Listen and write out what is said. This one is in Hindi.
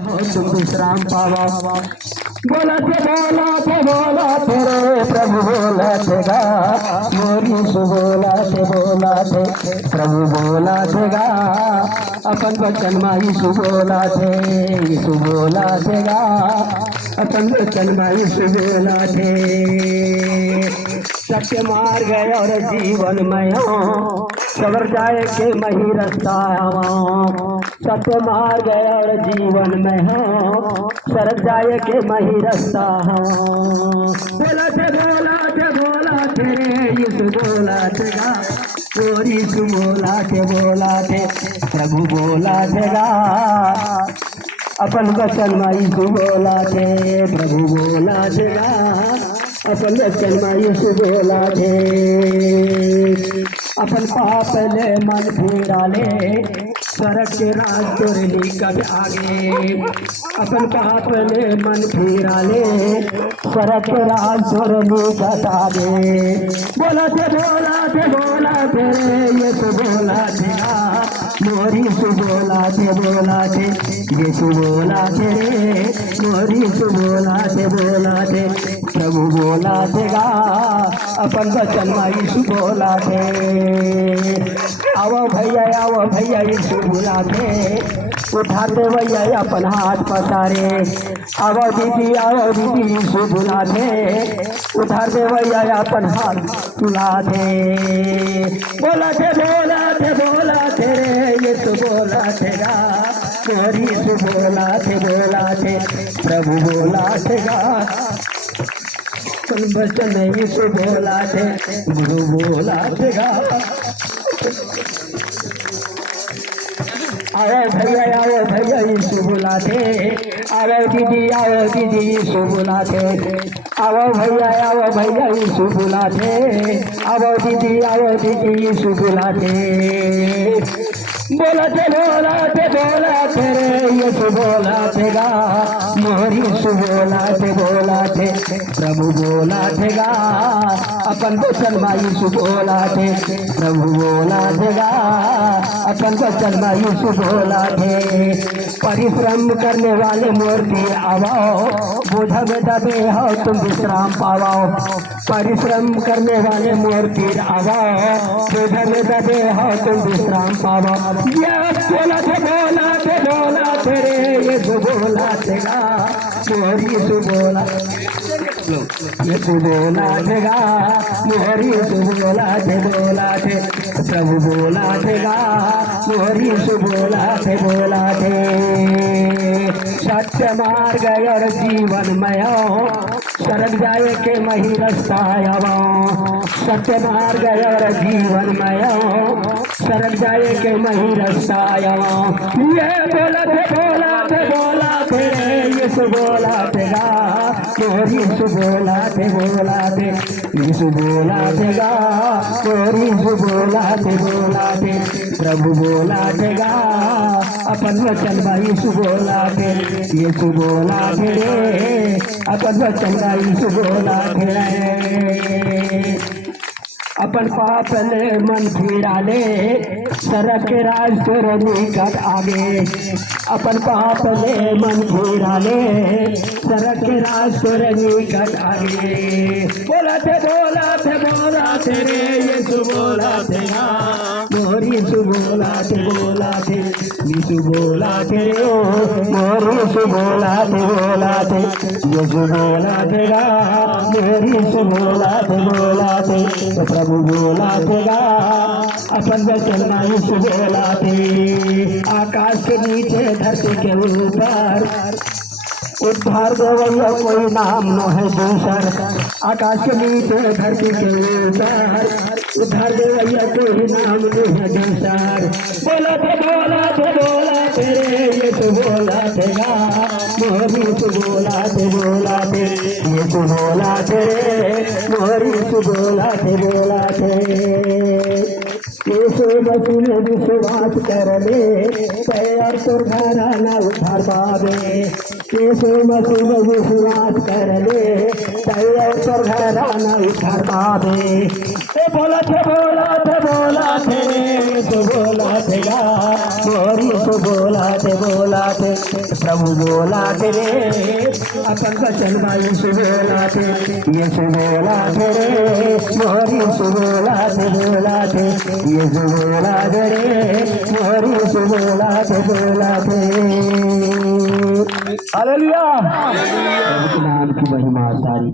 तुम विश्राम पावा। बोला थे रे प्रभु बोला गा, मोरी सु बोला थे प्रभु बोला गा। अपन वचन माई सु बोला थे गा, अपन वचन माई सु बोला थे। सत्य मार्ग और जीवन में सवर जाए के मही रास्ता, सत्य मार्ग और जीवन में हो सरक जाए के मही रास्ता। बोला थे यीशु बोला थे गा, और यीशु बोला थे प्रभु बोला थे गा। अपन वचन में यीशु बोला थे प्रभु बोला थे गा, अपन वचन में यीशु बोला थे। अपन पाप ले मन फेरा ले, सरक के राज तोर निकट आगे। अपन पाप ले मन फेरा ले, सरक के राज तोर निकट आगे। बोला थे यीशु बोला थे मोरी सु बोला थे यीशु बोला थे मोरी सु बोला थे प्रभु बोला थे गा। अपन वचन में यीशु बोला थे। आओ भैया यीशु बोला थे, उठाते भैया अपन हाथ पसारे। आओ दीदी यीशु बोला थे, उठाते भैया अपन हाथ तुला थे। बोला थे रे यीशु बोला थे गा, मोरी यीशु बोला थे प्रभु बोला थे गा। वचन यीशु बोला थे गुरु बोला थे गा। आओ भैया यीशु बोला थे, आओ दीदी यीशु बोला थे। आओ भैया यीशु बोला थे, आओ दीदी यीशु बोला थे। बोला थे रे यीशु बोला थे गा, मोरी यीशु बोला थे प्रभु बोला थे गा। अपन वचन में यीशु बोला थे प्रभु बोला थे गा, अपन वचन में यीशु बोला थे। परिश्रम करने वाले मूर्ति आवाओ, बोझ में दबे हो तुम विश्राम पावाओ। परिश्रम करने वाले मूर्ति आवाओ, बोझ में दबे हो तुम विश्राम पावाओ। बोला थे रे यीशु बोला थे गा, मोरी यीशु बोला थे गा, मोरी यीशु बोला थे प्रभु बोला थे गा, मोरी यीशु बोला थे। सत्य मार्ग और जीवन में सरक जाए के मही रास्ता आवो। सत्य मार्ग और जीवन में सरक जाए के मही रास्ता आवो। ये बोला थे यीशु बोला थे गा, मोरी यीशु बोला थे यीशु बोला थे गा, मोरी यीशु बोला थे प्रभु बोला थे गा। अपन वचन में यीशु बोला थे अपन वचन में यीशु बोला थे। अपन पाप ले मन फिरा ले, सरक के राज तोर निकट आगे। अपन पाप ले मन फिरा ले, सरक के राज तोर निकट आगे। बोला थे रे यीशु बोला थे गा, मोरी यीशु बोला थे यीशु बोला थे मोरी यीशु बोला थे यीशु बोला थे गा, मोरी यीशु बोला थे प्रभु बोला थे गा। अपन वचन में यीशु बोला थे। आकाश के नीचे धरती के ऊपर उद्धार देवैया कोई नाम न है दूसर। आकाश के नीचे धरती के ऊपर उद्धार देवैया कोई नाम न है दूसर। बोला थे रे यीशु बोला थे गा, मोरी यीशु बोला थे यीशु बोला थे मोरी यीशु बोला थे। यीशु मसीह में विश्वास कर ले, पैर तोर घराना उद्धार पावे। यीशु मसीह में विश्वास कर ले तैयार पर घराना उठा दे बोला थे मोरी तो बोला थे प्रभु बोला थे अपन वचन में यीशु बोला थे रे मोरी तो बोला थे यीशु बोला थे रे मोरी तो बोला थे हालेलुया। नाम की महिमा सारी